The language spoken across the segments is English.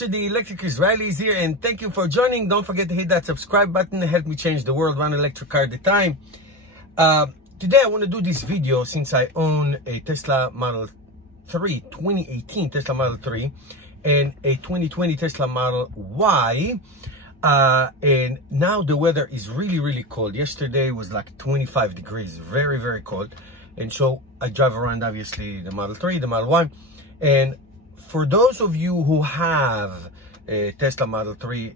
Moshe, the Electric Israeli, is here, and thank you for joining. Don't forget to hit that subscribe button. Help me change the world, one electric car at a time. Today I want to do this video since I own a Tesla Model 3, 2018 Tesla Model 3, and a 2020 Tesla Model Y. And now the weather is really cold. Yesterday was like 25 degrees, very cold. And so I drive around, obviously, the Model 3, the Model Y. And for those of you who have a Tesla Model 3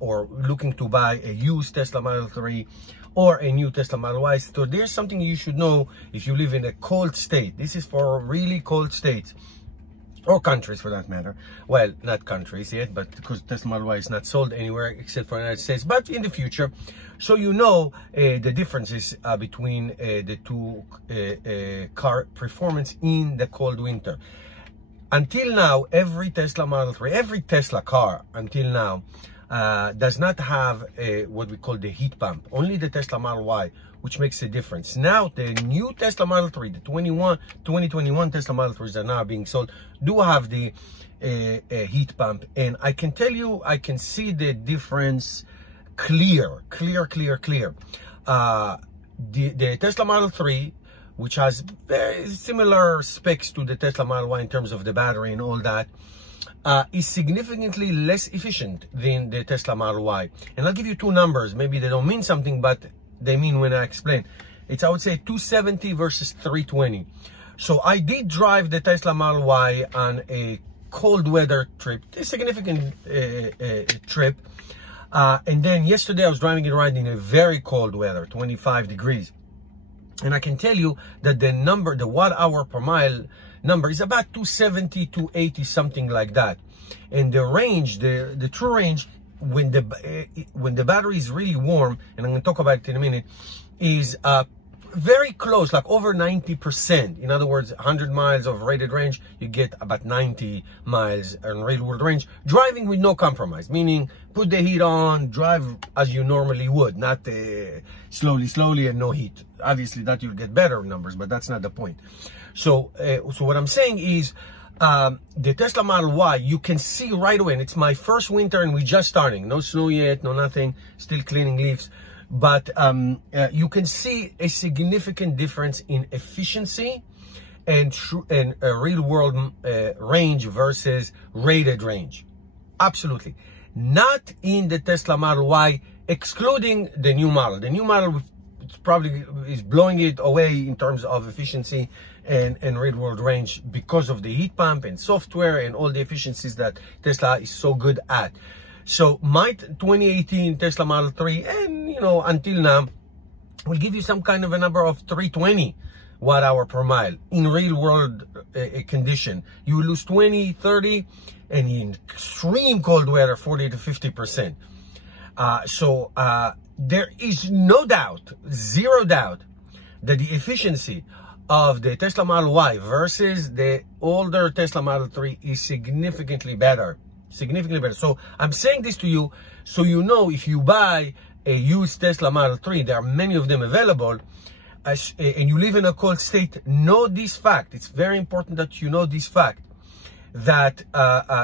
or looking to buy a used Tesla Model 3 or a new Tesla Model Y, so there's something you should know if you live in a cold state. This is for really cold states, or countries for that matter. Well, not countries yet, but because Tesla Model Y is not sold anywhere except for the United States, but in the future. So you know the differences between the two car performance in the cold winter. Until now, every Tesla Model 3, every Tesla car until now does not have what we call the heat pump. Only the Tesla Model Y, which makes a difference. Now, the new Tesla Model 3, the 2021 Tesla Model 3s that are now being sold, do have the heat pump. And I can tell you, I can see the difference clear. The Tesla Model 3, which has very similar specs to the Tesla Model Y in terms of the battery and all that, is significantly less efficient than the Tesla Model Y. And I'll give you two numbers. Maybe they don't mean something, but they mean when I explain. It's, I would say, 270 versus 320. So I did drive the Tesla Model Y on a cold weather trip, a significant trip. And then yesterday I was driving it around in a very cold weather, 25 degrees. And I can tell you that the number, the watt-hour per mile number is about 270, 280, something like that. And the range, the true range, when the battery is really warm, and I'm going to talk about it in a minute, is very close, like over 90%. In other words, 100 miles of rated range, you get about 90 miles in real world range, driving with no compromise, meaning put the heat on, drive as you normally would, not slowly and no heat. Obviously that you'll get better numbers, but that's not the point. So what I'm saying is, the Tesla Model Y, you can see right away, and it's my first winter and we're just starting, no snow yet, no nothing, still cleaning leaves. But you can see a significant difference in efficiency and real world range versus rated range. Absolutely. Not in the Tesla Model Y, excluding the new model. The new model probably is blowing it away in terms of efficiency and real world range because of the heat pump and software and all the efficiencies that Tesla is so good at. So my 2018 Tesla Model 3, and you know, until now, will give you some kind of a number of 320 watt-hour per mile in real world condition. You will lose 20, 30, and in extreme cold weather, 40 to 50%. There is no doubt, zero doubt, that the efficiency of the Tesla Model Y versus the older Tesla Model 3 is significantly better. So I'm saying this to you so you know, if you buy a used Tesla Model 3, there are many of them available, and you live in a cold state, know this fact. It's very important that you know this fact, that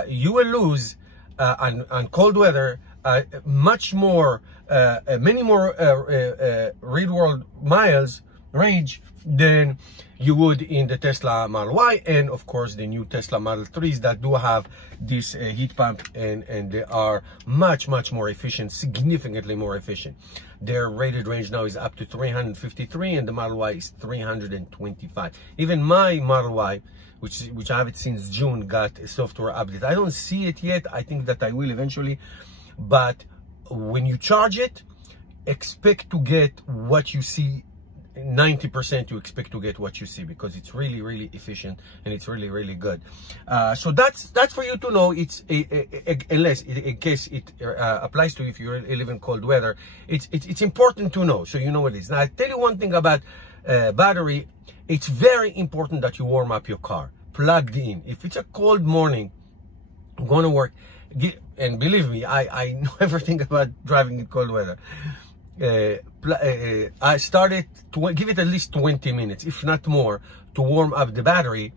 you will lose on cold weather much more, many more real world miles range than you would in the Tesla Model Y, and of course the new Tesla Model 3s that do have this heat pump, and they are much more efficient, significantly more efficient. Their rated range now is up to 353, and the Model Y is 325. Even my Model Y, which I have it since June, got a software update. I don't see it yet. I think that I will eventually, but when you charge it, expect to get what you see. 90% you expect to get what you see, because it's really efficient and it's really good. So that's for you to know. It's unless in case it applies to you if you live in cold weather, it's important to know, so you know what it is. Now I tell you one thing about battery. It's very important that you warm up your car plugged in. If it's a cold morning, going to work, and believe me, I know everything about driving in cold weather. I started to give it at least 20 minutes, if not more, to warm up the battery.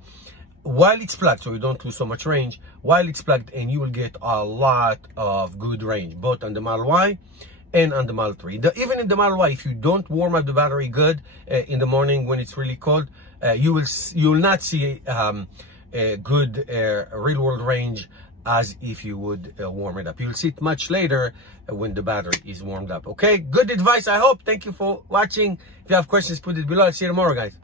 while it's plugged, so you don't lose so much range while it's plugged, and you will get a lot of good range both on the Model Y and on the Model 3. Even in the Model Y, if you don't warm up the battery good in the morning when it's really cold, you will not see a good real world range as if you would warm it up. You'll see it much later when the battery is warmed up. Okay, good advice, I hope. Thank you for watching. If you have questions, put it below. I'll see you tomorrow, guys.